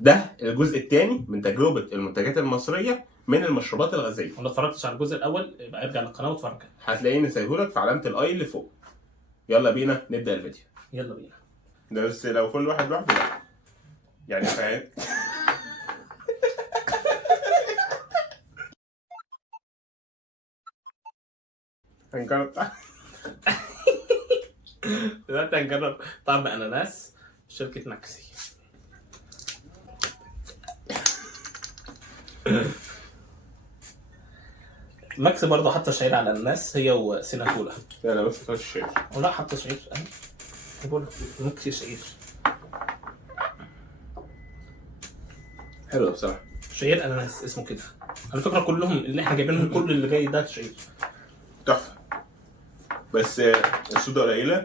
ده الجزء الثاني من تجربه المنتجات المصريه من المشروبات الغازيه. لو ما اتفرجتش على الجزء الاول يبقى ارجع للقناه واتفرج. هتلاقيني سايبهولك في علامه الاي اللي فوق. يلا بينا نبدا الفيديو. يلا بينا. ده بس لو كل واحد لوحده لا. يعني فاهم. هنجرب. دلوقتي هنجرب طعم اناناس شركه ماكسي. ماكسي برضه حاطه شعير على الاناناس هي وسيناكولا. لا انا بس خش شيء. ولا حاطه شعير اهي. بقول ماكسي شعير. حلو بصراحه. شعير اناناس اسمه كده. على فكره كلهم اللي احنا جايبينهم كل اللي جاي ده شعير. تحفه. بس الصودا قليله،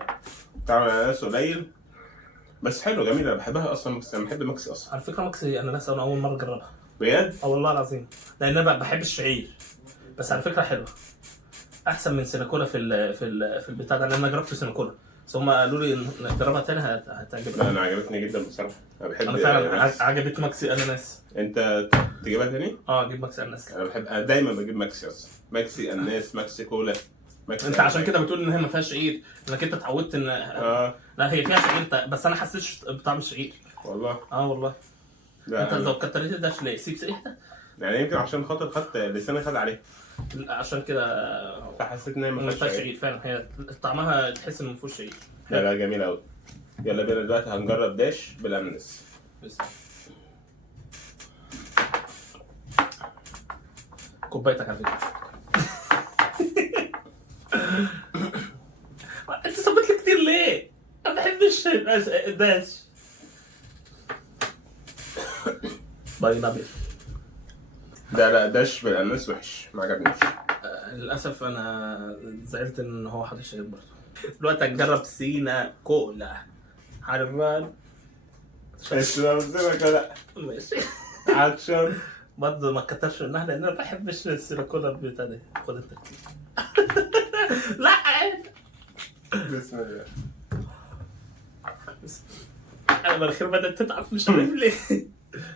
طعم الاناناس قليل، بس حلو جميل. انا بحبها اصلا، بس انا بحب ماكسي اصلا. على فكره ماكسي اناناس انا اول مره اجربها. بجد؟ والله العظيم. لان انا بحب الشعير. بس على فكره حلوه. احسن من سيناكولا في البتاع ده، لان انا جربت سيناكولا بس هم قالوا لي نجربها تاني هتعجبك. لا انا عجبتني جدا بصراحه. انا بحب. انا فعلا عجبت ماكسي اناناس. انت تجيبها تاني؟ اجيب ماكسي اناناس. انا دايما بجيب ماكسي اصلا. ماكسي اناناس، ماكسي كولا، ماكسي. انت عشان كده بتقول ان هي ما فيهاش شعير، انك انت اتعودت ان لا هي فيها شعير بس انا حسيتش بطعم الشعير. والله. والله. لا انت لو كترت ده ليه سيب ايه يعني يمكن عشان خاطر خدت لساني خد عليه عشان كده فحسيت ان هي ما فيهاش شعير فعلا. هي طعمها تحس ان ما فيهوش شعير. لا جميله قوي. يلا بينا دلوقتي هنجرب داش بالاناناس. بس كوبايتك على فكره. انت صبت لي كتير ليه؟ ما بحبش الداش. باين ابيض. لا داش بالاناناس وحش، ما عجبنيش. للاسف انا زعلت ان هو حاطط شعير برضه. دلوقتي هنجرب سيناكولا. عارف بقى؟ لا ماشي. عطشان. برضه ما تكترش منها لان انا ما بحبش السيناكولا بتاع ده. خد انت كتير. لا بسم الله. انا مناخير بدات تتعب مش عارف ليه.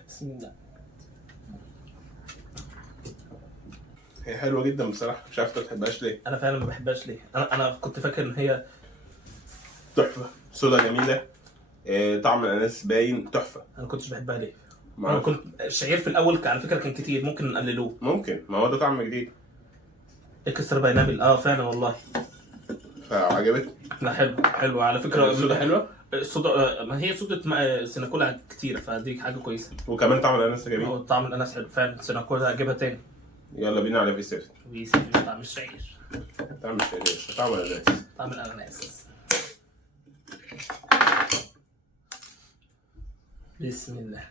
بسم الله. هي حلوه جدا بصراحه، مش عارف انت ما بتحبهاش ليه. انا فعلا ما بحبهاش ليه. انا كنت فاكر ان هي تحفه، صودا جميله، طعم الاناناس باين، تحفه. انا ما كنتش بحبها ليه. انا انا كنت الشعير في الاول على فكره كان كتير، ممكن نقللوه. ممكن، ما هو ده طعم جديد. اكسترا باينابل فعلا والله. فعجبتني. لا حلو على فكره. الصودا حلوه. الصودا ما هي صودا سيناكولا كتير فدي حاجه كويسه. وكمان طعم الاناناس جميل. طعم الاناناس حلو فعلا. سيناكولا اجيبها تاني. يلا بينا على في 7. ويسيب طعم الشعير. طعم الشعير، طعم الاناناس. طعم الاناناس. بسم الله.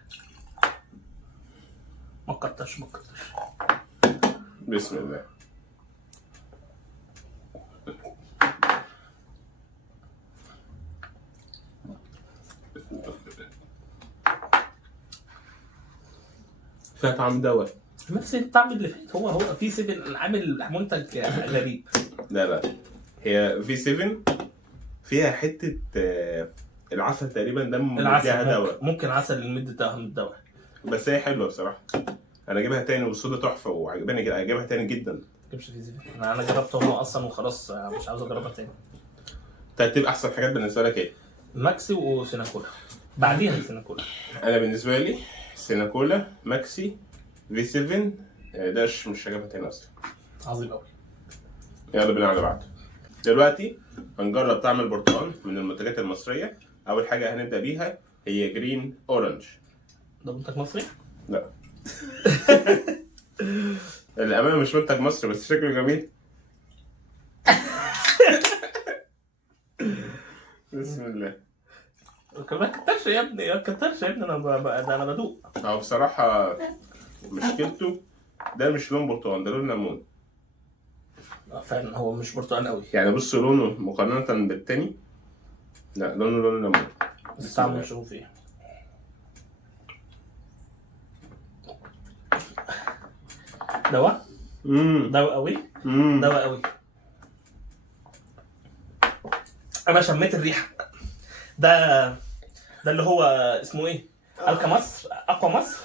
ما تكترش. بسم الله. فيها طعم دواء. نفس الطعم اللي فات. هو في 7 عامل منتج غريب. لا هي في 7 فيها حته العسل تقريبا، ده مديها دواء. ممكن عسل المد ده من الدواء. بس هي حلوه بصراحه. انا اجيبها تاني والصودا تحفه وعجباني جدا، اجيبها تاني جدا. ما تجيبش في 7. انا جربته هو اصلا وخلاص مش عاوز اجربها تاني. ترتيب احسن حاجات بالنسبه لك ايه؟ ماكسي وسيناكولا. بعديها سيناكولا. انا بالنسبه لي سيناكولا، ماكسي، في 7، داش مش هجيبها تاني اصلا. عظيم قوي. يلا بينا على بعض. دلوقتي هنجرب طعم البرتقال من المنتجات المصريه. اول حاجه هنبدا بيها هي جرين اورنج. ده منتج مصري؟ لا. الامانه مش منتج مصري بس شكله جميل. بسم الله. ما كترش يا ابني. انا بدوق. هو بصراحه مشكلته ده مش لون برتقال، ده لون ليمون. فعلا هو مش برتقال قوي. يعني بص لونه مقارنه بالتاني، لا لونه لون ليمون. بس طعمه نشوف فيه. دواء. دواء قوي. دواء قوي. انا شميت الريحه. ده اللي هو اسمه ايه؟ الكا مصر. اقوى مصر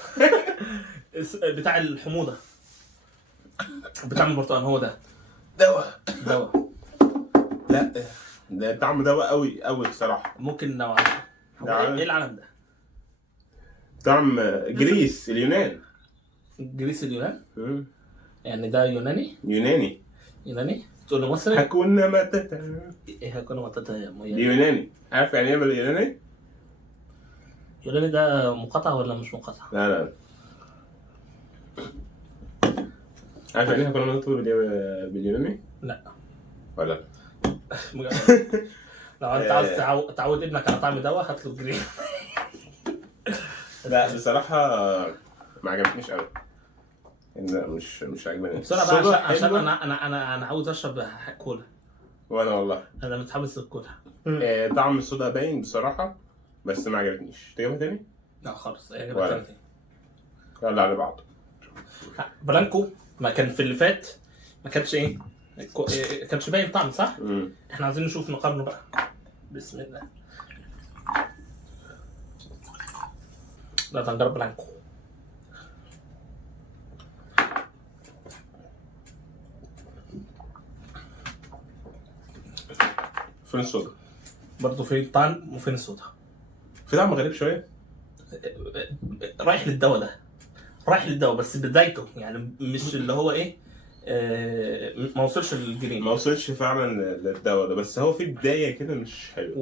بتاع الحموضه بتاع البرتقال هو ده دواء. دواء. لا ده طعم دواء قوي قوي بصراحه. ممكن نوعا هو ايه العالم ده؟ طعم جريس اليونان. جريس اليونان يعني ده يوناني يوناني تقول له مصري هكون متتا. ايه هكون متتا دي يوناني. عارف يعني ايه باليوناني؟ يوناني ده مقاطعة ولا مش مقاطعة؟ لا عارف يعني ايه هكون متتا باليوناني؟ لا ولا لو انت عاوز تعود ابنك على طعم دواء هات له جرين. لا بصراحة ما عجبتنيش قوي. لا مش عجباني بصراحة بقى عشان انا عاوز اشرب كولا. وانا والله انا متحمس للكولا. طعم الصودا باين بصراحة بس ما عجبتنيش. تجيبها تاني؟ لا خالص اجيبها تاني. يلا على بعض. برانكو ما كان في اللي فات ما كانش ايه كانش باين طعم صح؟ احنا عايزين نشوف نقارنه بقى. بسم الله. لا تنجرب برانكو. فين الصودا؟ برضه في طعم وفين الصودا. في طعم غريب شوية. رايح للدواء بس بدايته يعني مش اللي هو ايه ما وصلش للجرين. ما وصلش فعلا للدواء ده بس هو في بداية كده مش حلو.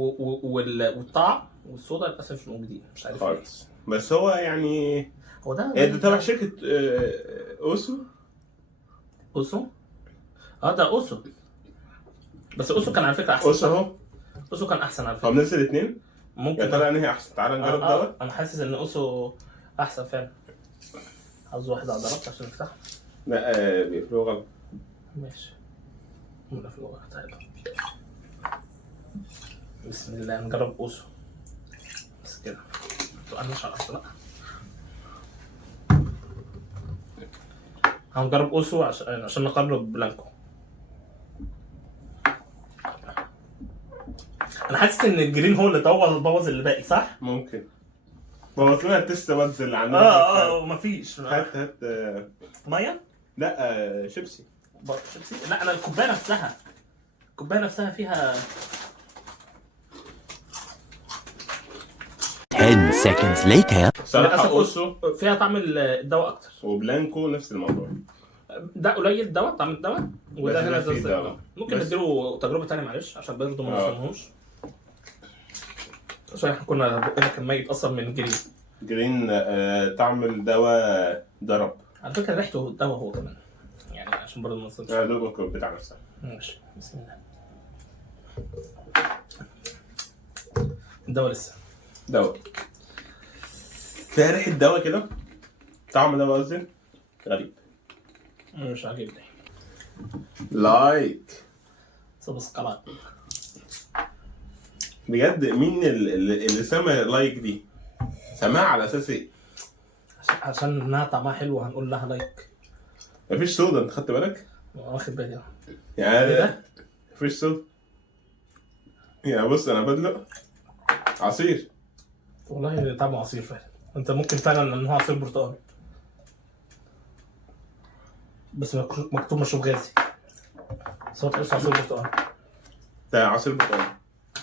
والطعم والصودا للاسف مش موجودين مش عارف ليه. بس هو يعني هو ده تبع شركة اوسو. ده اوسو بس اوسو كان على فكرة احسن. اوسو كان احسن على فكرة. هو بننزل الاثنين ممكن يا ترى انهي احسن. تعالى نجرب دواء. انا حاسس ان اوسو احسن فعلا. عاوز واحد عضلات عشان نفتحه. لا بيقفلوه غلط. ماشي نقفلوه غلط. بسم الله نجرب اوسو بس كده. انا مش عارف لا هنجرب اوسو عشان نقرب بلانكو. انا حاسس ان الجرين هو اللي بوظ اللي باقي صح؟ ممكن بوظ لنا التست بادز اللي عندنا. مفيش. هات ميه؟ لا شيبسي. لا انا الكوبايه نفسها فيها 10 seconds later. صراحة اوسو فيها طعم الدواء اكتر وبلانكو نفس الموضوع. ده قليل دواء طعم الدواء وده هنا زي ممكن نديله تجربه ثانيه معلش عشان برضه ما نوصلهوش عشان احنا كنا بقنا كان ميت اصلا من جرين طعم الدواء ضرب على فكره ريحته دواء هو كمان يعني عشان برضه ما نوصلش. لوجو بتاع نفسها. ماشي بسم الله. الدواء لسه دواء فيها ريحة دواء كده. طعم دواء قصدي غريب مش عاجبني. لايك سبسكرايب بجد. مين اللي سمع لايك دي؟ سماها على اساس ايه؟ عشان انها طعمها حلو هنقول لها لايك. مفيش صودا انت خدت بالك؟ واخد بالي يعني ده مفيش صودا. يعني بص انا بدلق عصير والله طعمه عصير فعلا. انت ممكن فعلا ان هو عصير برتقال بس مكتوب مشروب غازي بس هو تحس عصير برتقال. ده عصير برتقال.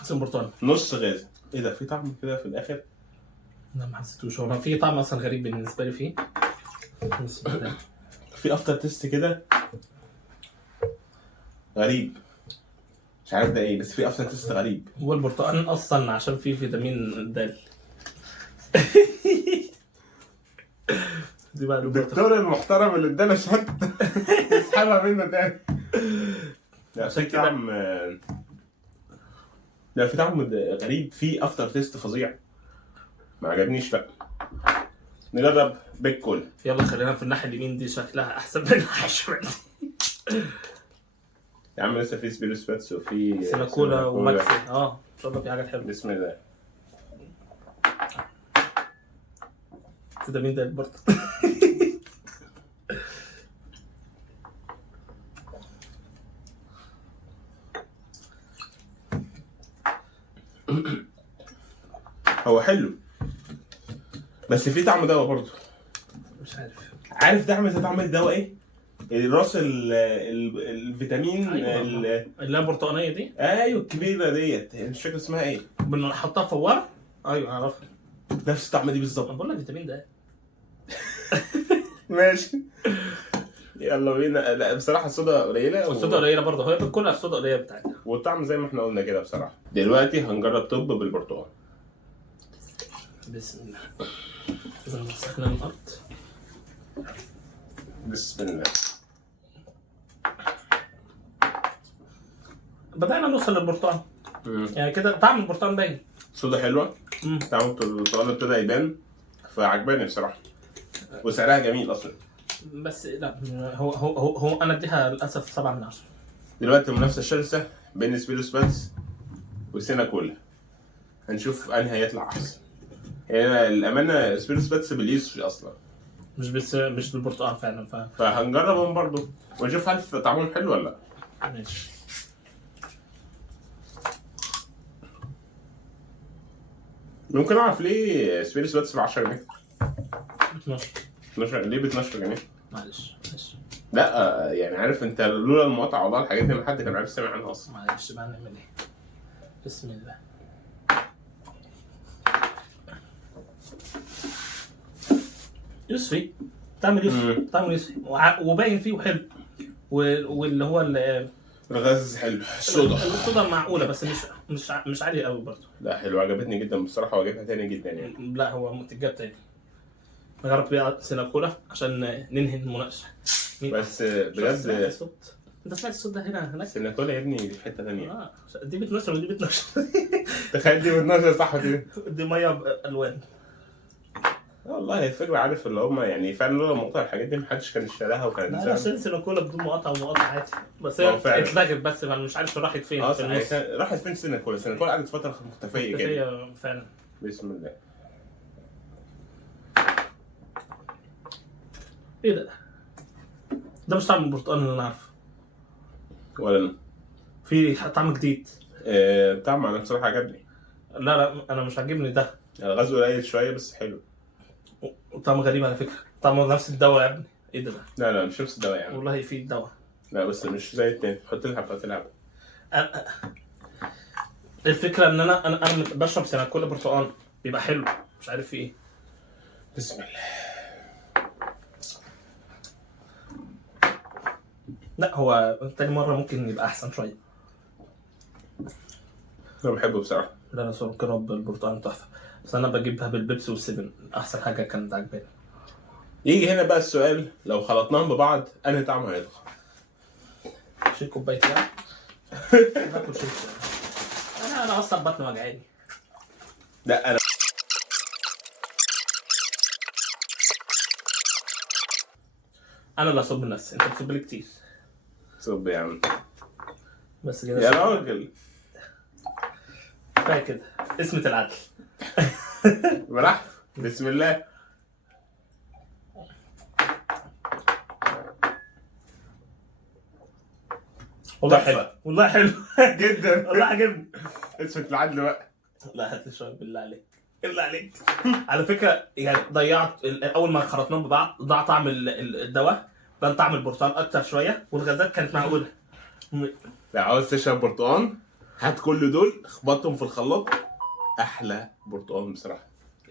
عصير برتقال نص غازي. ايه ده في طعم كده في الاخر؟ لا ما حسيتوش. هو في طعم اصلا غريب بالنسبه لي فيه بسم الله. في افتر تيست كده غريب مش عارف ده ايه بس في افتر تيست غريب. هو البرتقال اصلا عشان فيه فيتامين د. دي بقى الدكتور المحترم اللي ادانا شهاده يسحبها منا تاني. لا في طعم لا في طعم غريب. في افتر تيست فظيع ما عجبنيش. لا نجرب بيك كول. يلا خلينا في الناحيه اليمين دي شكلها احسن من الناحيه الشمال. يا عم لسه في سبيرو سباتس وفي سيناكولا وماكسي. ان شاء الله في حاجات حلوه. بسم الله. فيتامين د برضه. هو حلو بس في طعم دواء برضه. مش عارف. عارف طعم زي طعم الدواء ايه؟ راس الفيتامين أيوة. اللي هي البرتقانيه دي. ايوه الكبيره ديت، مش فاكر اسمها ايه. بنحطها في فوار. ايوه اعرفها. نفس الطعم دي انا بالظبط. بقول لك فيتامين ده. ماشي. يلا بينا. لا بصراحه الصودا قليله والصودا قليله برضه، هي بتكون الصودا قليله بتاعتها. والطعم زي ما احنا قلنا كده بصراحه. دلوقتي هنجرب طب بالبرتقال. بسم الله. لازم نسخن الارض. بسم الله. بدأنا نوصل للبرتقال. يعني كده طعم البرتقال باين. صودا حلوه. طعم البرتقال ابتدى يبان، فعجباني بصراحه. وسعرها جميل اصلا. بس لا، هو انا اديها للاسف 7 من 10. دلوقتي المنافسه الشرسه بين سبيروس باتس وسيناكولا. هنشوف انهي هيطلع احسن. يعني الامانه سبيروس باتس باليوسفي اصلا، مش بالبرتقال فعلا. فهنجربهم برضو ونشوف هل طعمهم حلو ولا لا. ماشي. ممكن اعرف ليه سبيروس باتس ب 10 جنيه؟ 12. 12 ليه ب 12 جنيه؟ معلش. لا يعني عارف انت لولا المقاطعه والله الحاجات دي ما حد كان عارف سامع عنها اصلا. معلش بقى نعمل ايه؟ بسم الله. يوسفي. طعم يوسفي وباين فيه وحلو. واللي هو الغاز حلو. الصودا معقوله، بس مش عاليه قوي برضه. لا حلو، عجبتني جدا بصراحه، واجيبها تاني جدا يعني. لا هو متجاب تاني. نجرب بيها سيناكولا عشان ننهي المناقشه. بس بجد انت سمعت الصوت ده هناك؟ سيناكولا يا ابني في حته ثانيه. دي بتنشر ودي بتنشر. تخيل دي بتنشر صح دي ميه بالوان. والله الفكره عارف اللي هم يعني فعلا لولا مقاطعه الحاجات دي محدش كان اشتراها وكان لا عشان سيناكولا بدون مقاطعه ومقاطعه عادي. بس هي اتلغت، بس انا مش عارف راحت فين. في النص راحت فين سيناكولا قعدت فتره مختفيه كده فعلا. بسم الله. ايه ده مش طعم البرتقال اللي انا عارفه ولا انا. في طعم جديد. طعم انا بصراحه عجبني. لا انا مش عاجبني ده. الغاز قليل شويه بس حلو. طعم غريب على فكره، طعمه نفس الدواء يا ابني. ايه ده؟ لا مش نفس الدواء يعني. والله في الدواء. لا بس مش زي التاني. حط لي حبه الفكره ان انا بشرب سيناكولا برتقال بيبقى حلو، مش عارف في ايه. بسم الله. لا هو تاني مره ممكن يبقى احسن شويه. انا بحبه بصراحه. لا انا سكر بالبرتقال تحفه، بس انا بجيبها بالبيبسي والسيفن، احسن حاجه كانت عجباني. يجي هنا بقى السؤال، لو خلطناهم ببعض انهي طعم هيطلع؟ شيل كوبايه يعني. باكل شيء. انا اصلا بطني وجعاني. لا انا اللي اصب نفسي، انت بتصب لي كتير. صب يا عم. بس كده يا راجل كفايه كده. اسمة العدل. براحتك. بسم الله. والله حلو، والله حلو جدا والله عجبني. اسمة العدل بقى. لا هات لي شويه بالله عليك، بالله عليك. على فكره يعني ضيعت اول ما خلطناهم ببعض ضاع طعم الدواء، بان طعم البرتقال اكتر شويه، والغازات كانت معقوله. لو عاوز تشرب برتقال هات كل دول اخبطهم في الخلاط. احلى برتقال بصراحه،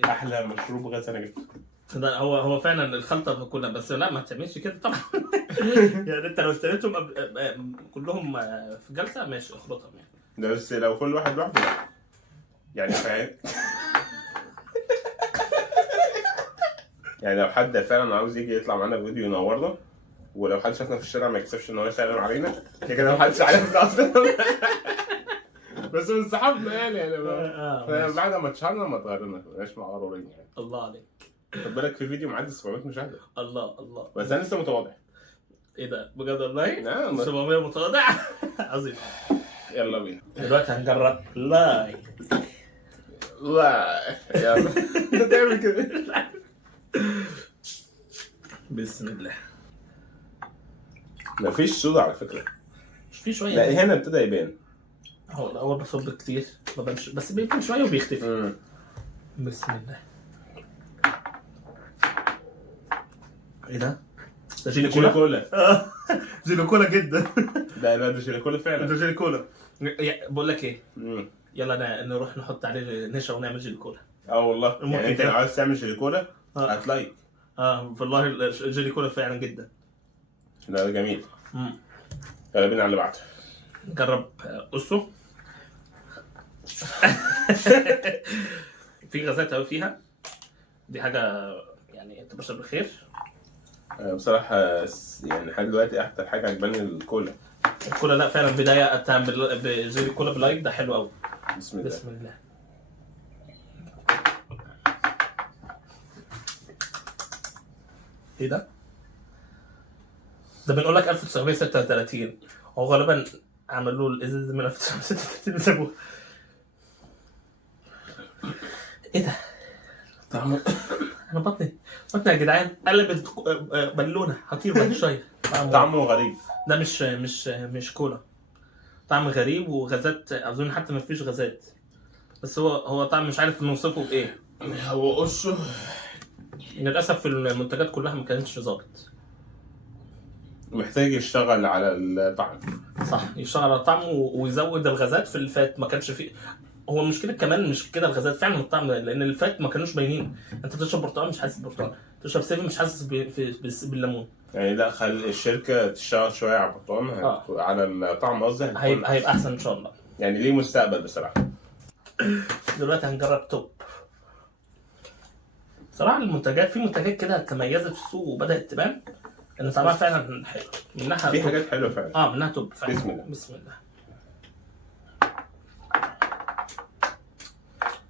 احلى مشروب غاز انا جبته. ده هو فعلا الخلطه كلها، بس لا ما تعملش كده طبعا. يعني انت لو اشتريتهم كلهم في جلسه ماشي اخلطهم يعني. ده بس لو كل واحد لوحده لا يعني فاهم. يعني لو حد فعلا عاوز يجي يطلع معانا في فيديو ينورنا، ولو حد شافنا في الشارع ما يكسبش ان هو يسلم علينا كده، ما حدش عارفنا اصلا. بس من صحابنا يعني بعد ما اتشهرنا ما اتغيرنا، ما بقناش مغرورين يعني. الله عليك. خد بالك في فيديو معدي 700 مشاهده. الله بس انا لسه متواضع. ايه ده بجد والله؟ نعم 700 متواضع. عظيم. يلا بينا دلوقتي هنجرب لايك. لا يلا. انت تعمل كده. بسم الله. مفيش صودا على فكره. مش في شويه؟ لا هنا ابتدى يبان. هو الاول بصب كتير ما بانش، بس بيبان شويه وبيختفي. بسم الله. ايه ده؟ ده جيلي جيلي كولا؟ كولا. جيلي كولا جدا. ده جيلي كولا فعلا. ده جيلي كولا. بقول لك ايه؟ مم. يلا نروح نحط عليه نشا ونعمل جيلي كولا. والله ممكن يعني انت كده. لو عايز تعمل جيلي كولا هتلاقي. والله الجيلي كولا فعلا جدا. لا ده جميل. يلا بينا على اللي بعده. جرب قصه. في غازات قوي فيها، دي حاجه يعني تبشر بالخير. بصراحة يعني لحد دلوقتي أكتر حاجة عجباني الكولا. الكولا لا فعلا بدايه بجيلي كولا بلايك ده حلو قوي. بسم الله. بسم الله. ايه ده؟ ده بنقول لك 1936، هو غالبا عملوا الازاز من 1936 وسابوه. ايه ده؟ طعمه انا بطني يا جدعان قلبت بالونه هطير بعد شويه. طعمه غريب. ده مش كولا، طعم غريب وغازات، اظن حتى ما فيش غازات، بس هو طعم مش عارف نوصفه بايه. هو قصه للاسف في المنتجات كلها ما كانتش ظابط. محتاج يشتغل على الطعم. صح، يشتغل على الطعم ويزود الغازات في الفات، ما كانش فيه. هو المشكله كمان مش كده الغازات فعلا الطعم، لان الفات ما كانوش باينين. انت تشرب برتقال مش حاسس بالبرتقال، تشرب سيفن مش حاسس بالليمون. يعني لا خلي الشركة تشتغل شوية على البرتقال على الطعم قصدي هيبقى احسن ان شاء الله. يعني ليه مستقبل بصراحة. دلوقتي هنجرب توب. صراحه المنتجات، في منتجات كده تميزت في السوق وبدات تبان ان طعمها فعلا حلو، منها في توب. حاجات حلوة فعلا. منها توب فعلا. بسم الله. بسم الله.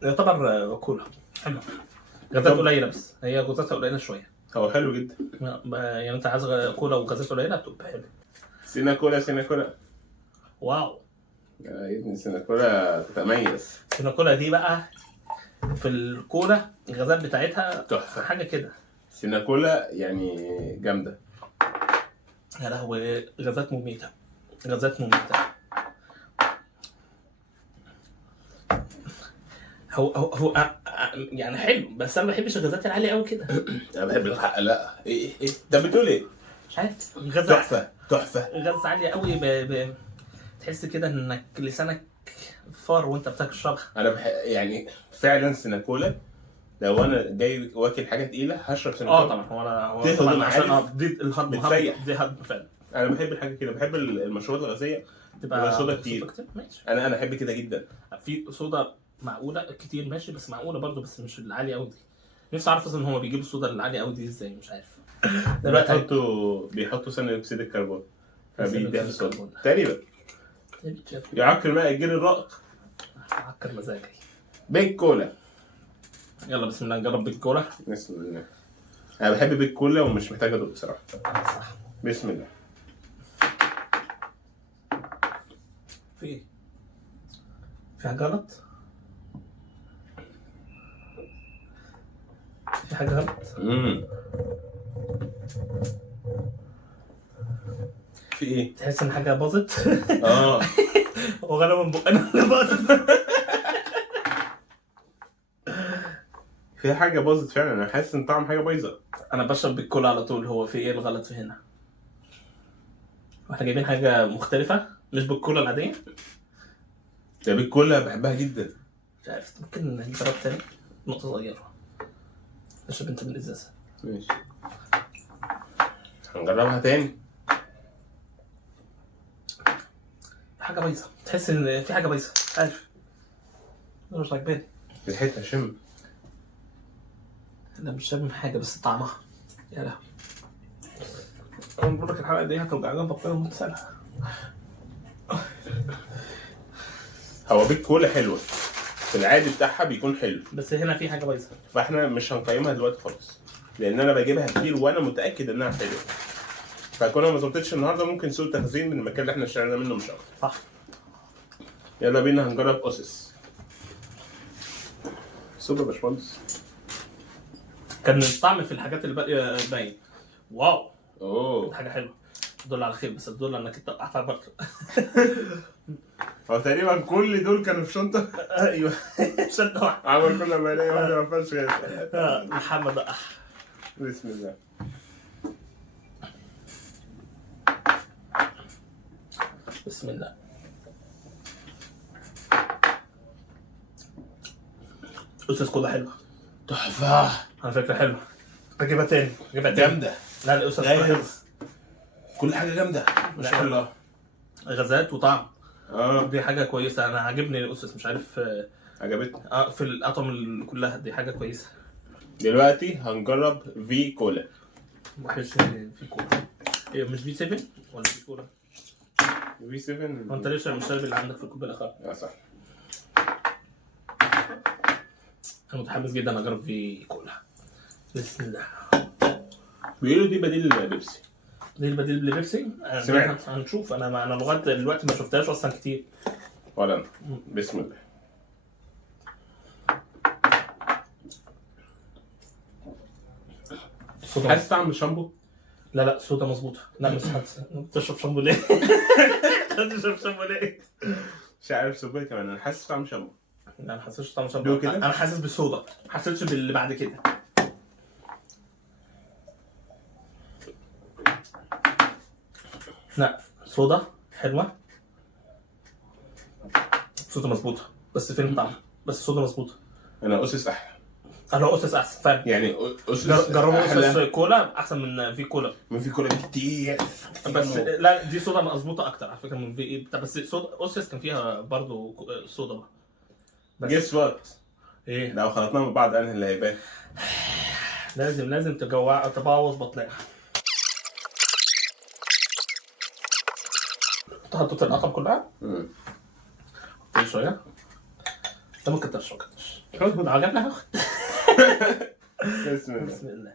يعتبر كولا حلو، غازات قليله، بس هي غازاتها قليله شويه. هو حلو جدا. يعني انت عايز كولا وغازات قليله تبقى حلو. سينا كولا. واو، يا ابني سينا كولا تتميز. الكولا دي بقى في الكولا الغازات بتاعتها تحفة. حاجه كده. سينا كولا يعني جامدة. يا لهوي، غازات مميته. هو يعني حلو، بس انا ما بحبش الغازات العاليه قوي كده. انا بحب الحق. لا ايه ده بتقول ايه؟ مش عارف، غاز تحفة. غاز عاليه قوي تحس كده انك لسانك فار وانت بتشربها. انا يعني فعلا سيناكولا لو انا جاي واكل حاجه تقيله هشرب سيناكولا. طبعا هو تهضم طبعا عشان عارف. دي الهضم بتسيح. دي هضم فعلا. انا بحب الحاجه كده، بحب المشروبات الغازيه تبقى صودا كتير. ماشي. انا احب كده جدا. في صودا معقوله كتير ماشي، بس معقوله برضو، بس مش العاليه قوي دي. نفسي اعرف اصلا هو بيجيب الصودا العاليه قوي دي ازاي، مش عارف. دلوقتي بيحطوا ثاني اكسيد الكربون فبيديها الصودا الكربون. تقريبا. يعكر ماء الجيل الرائق. عكر مزاجي. بيك كولا. يلا بسم الله نجرب بيك كولا. بسم الله. انا بحب بيك كولا ومش محتاج ادوق بصراحه. صح. بسم الله. في حاجه غلط؟ في حاجه غلط؟ في ايه؟ تحس ان حاجه باظت؟ وغالبا بقنا باظت. في حاجه باظت فعلا. انا حاسس ان طعم حاجه بايظه. انا بشرب بالكولا على طول. هو في ايه الغلط في هنا؟ واحنا جايبين حاجه مختلفه مش بالكولا العاديه. ده بيك كولا بحبها جدا. مش عارف، ممكن نجرب تاني نقطه صغيره. اشرب انت من الازازه. ماشي هنجربها تاني. حاجه بايظه، تحس ان في حاجه بايظه. عارف مش عاجباني ريحتها شم. انا مش شامم حاجه بس طعمها يا لهوي. انا بقول لك الحلقه دي هتوجعنا بطننا من سنه. هو بيك كولا حلوه في العادي بتاعها بيكون حلو، بس هنا في حاجه بايظه، فاحنا مش هنقيمها دلوقتي خالص لان انا بجيبها كتير وانا متاكد انها حلوه. فكونها ما ظبطتش النهارده ممكن سوء تخزين من المكان اللي احنا اشترينا منه مش اكتر. صح. يلا بينا هنجرب اسس. سوبر باشمهندس. كان الطعم في الحاجات اللي باقيه باين. واو. اوه حاجه حلوه تدل على خير، بس تدل انك انت وقعت على برضه. هو تقريبا كل دول كانوا في شنطه. ايوه شنطه واحده. عمل كل ما الاقي واحده ما فيهاش غير. محمد اح. بسم الله. بسم الله. أستاذ كولا حلوة تحفه على فكرة، حلوة. أجيبها تاني. جامده. لا الأستاذ كولا حلوة. كل حاجه جامده ما شاء الله. غازات وطعم. دي حاجة كويسة. أنا عاجبني الأستاذ، مش عارف. عجبتني. في الأطعمة كلها دي حاجة كويسة. دلوقتي هنجرب في كولا. وحشني في كولا. إيه مش في 7 ولا في كولا؟ في 7. هو أنت ليش مش شارب اللي عندك في الكوباية الأخرى؟ صح. أنا متحمس جدا أجرب في كولا. بسم الله. بيقولوا دي بديل بيبسي. دي البديل لبيبسي. سمعت. هنشوف. أنا لغاية دلوقتي ما شفتهاش أصلا كتير. ولا أنا. بسم الله. حاسس طعم الشامبو؟ لا الصودا مظبوطة. لا مش حاسس. تشرب شامبو ليه؟ تشرب شامبو ليه؟ مش عارف صبيه كمان، انا حاسس طعم شامبو. لا ما حسيتش طعم شامبو. دوق كده. انا حاسس بالصودا، ما حسيتش باللي بعد كده. لا صودا حلوة. صودا مظبوطة بس فين الطعم؟ بس الصودا مظبوطة. انا اسس احلى. انا اسس احسن فعلا. يعني اسس جربوا أحلى اسس كولا احسن من في كولا. من في كولا كتير. بس لا دي صودا مظبوطة اكتر على فكرة من في بس صودا اسس كان فيها برضو صودا. بس جيس وات ايه لو خلطناهم مع بعض انهي اللي هيبان؟ لازم تبوظ بطنها. حطيت القطم كلها. حطيت شويه. ده ما كترش ما كترش. خلاص عجبنا هاخد. بسم الله. بسم الله.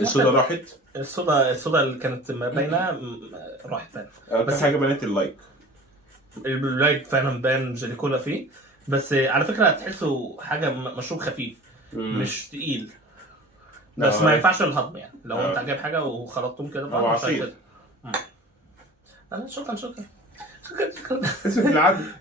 الصودا راحت. الصودا اللي كانت باينه راحت تاني. بس حاجه بنات اللايك. اللايك فعلا بان جيليكولا فيه. بس على فكره هتحسوا حاجه مشروب خفيف مش تقيل. بس ما ينفعش الهضم يعني لو انت جايب حاجه وخلطتهم كده او عصير. انا شكرا اسم العدل.